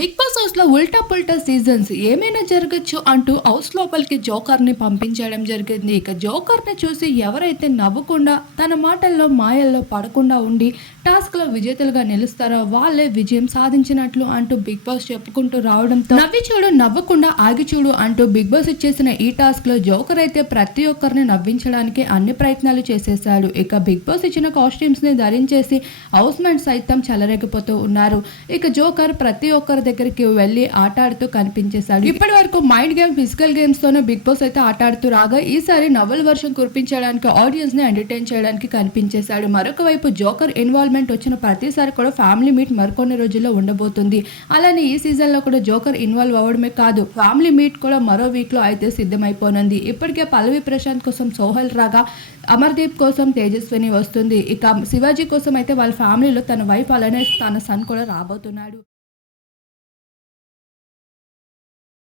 Big boss హౌస్లో ఉల్టా పుల్టా seasons ఏమైనా జరగచ్చు అంటూ హౌస్ లోపలికి జోకర్ని పంపించడం జరిగింది. ఇక జోకర్ని చూసి ఎవరైతే నవ్వకుండా తన మాటల్లో మాయల్లో పడకుండా ఉండి టాస్క్లో విజేతలుగా నిలుస్తారో వాళ్ళే విజయం సాధించినట్లు అంటూ బిగ్ బాస్ చెప్పుకుంటూ రావడంతో నవ్వి చూడు నవ్వకుండా ఆగి చూడు అంటూ బిగ్ బాస్ ఇచ్చేసిన ఈ టాస్క్లో జోకర్ అయితే ప్రతి ఒక్కరిని నవ్వించడానికి అన్ని ప్రయత్నాలు చేసేసాడు ఇక బిగ్ బాస్ ఇచ్చిన కాస్ట్యూమ్స్ని ధరించేసి హౌస్ మేట్స్ సైతం చెలరేగిపోతూ ఉన్నారు. ఇక జోకర్ ప్రతి ఒక్కరి దగ్గరికి వెళ్ళి ఆట ఆడుతూ కనిపించేశాడు. ఇప్పటి వరకు మైండ్ గేమ్ ఫిజికల్ గేమ్స్ తోనే బిగ్ బాస్ అయితే ఆట ఆడుతూ రాగా ఈసారి నవల్ వర్షం కురిపించడానికి ఆడియన్స్ని ఎంటర్టైన్ చేయడానికి కనిపించేశాడు. మరొక వైపు జోకర్ ఇన్వాల్వ్మెంట్ వచ్చిన ప్రతిసారి కూడా ఫ్యామిలీ మీట్ మరికొన్ని రోజుల్లో ఉండబోతుంది. అలానే ఈ సీజన్లో కూడా జోకర్ ఇన్వాల్వ్ అవ్వడమే కాదు ఫ్యామిలీ మీట్ కూడా మరో వీక్లో అయితే సిద్ధమైపోనుంది. ఇప్పటికే పల్లవి ప్రశాంత్ కోసం సోహల్ రాగా అమర్దీప్ కోసం తేజస్విని వస్తుంది. ఇక శివాజీ కోసం అయితే వాళ్ళ ఫ్యామిలీలో తన వైఫ్ అలానే తన సన్ కూడా రాబోతున్నాడు.